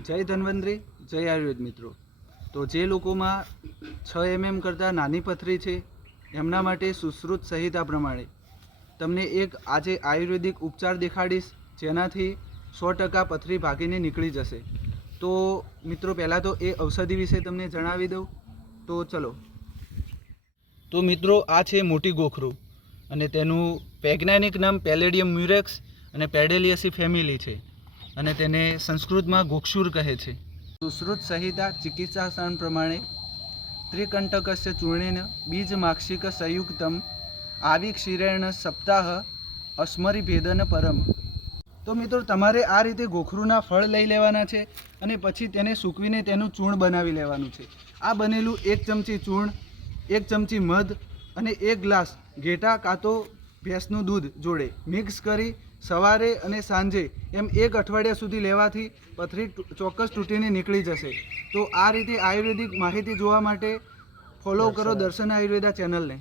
જય ધન્વંતરી, જય આયુર્વેદ મિત્રો। તો જે લોકોમાં 6 mm કરતાં નાની પથરી છે એમના માટે સુશ્રુત સંહિતા પ્રમાણે તમને એક આજે આયુર્વેદિક ઉપચાર દેખાડીશ, જેનાથી 100% પથરી ભાગીને નીકળી જશે। તો મિત્રો પહેલાં તો એ ઔષધિ વિશે તમને જણાવી દઉં તો ચલો। તો મિત્રો આ છે મોટી ગોખરું અને તેનું વૈજ્ઞાનિક નામ પેલેડિયમ મ્યુરેક્સ અને પેડેલિયસી ફેમિલી છે અને તેને સંસ્કૃતમાં ગોક્ષુર કહે છે। સુશ્રુત સંહિતા ચિકિત્સાસન પ્રમાણે ત્રિકંટકસ્ય ચૂર્ણેન બીજમાક્ષિક સંયુક્તમ આવી ક્ષીરેણ સપ્તાહ અસ્મરીભેદન પરમ। તો મિત્રો તમારે આ રીતે ગોખરુના ફળ લઈ લેવાના છે અને પછી તેને સૂકવીને તેનું ચૂર્ણ બનાવી લેવાનું છે। આ બનેલું 1 ચમચી ચૂર્ણ, 1 ચમચી મધ અને 1 ગ્લાસ ઘેટા કાં તો ભેંસનું દૂધ જોડે મિક્સ કરી સવારે અને સાંજે એમ 1 અઠવાડિયા સુધી લેવાથી પથરી ચોક્કસ તૂટીને નીકળી જશે। તો આ રીતે આયુર્વેદિક માહિતી જોવા માટે ફોલો કરો દર્શન આયુર્વેદા ચેનલને।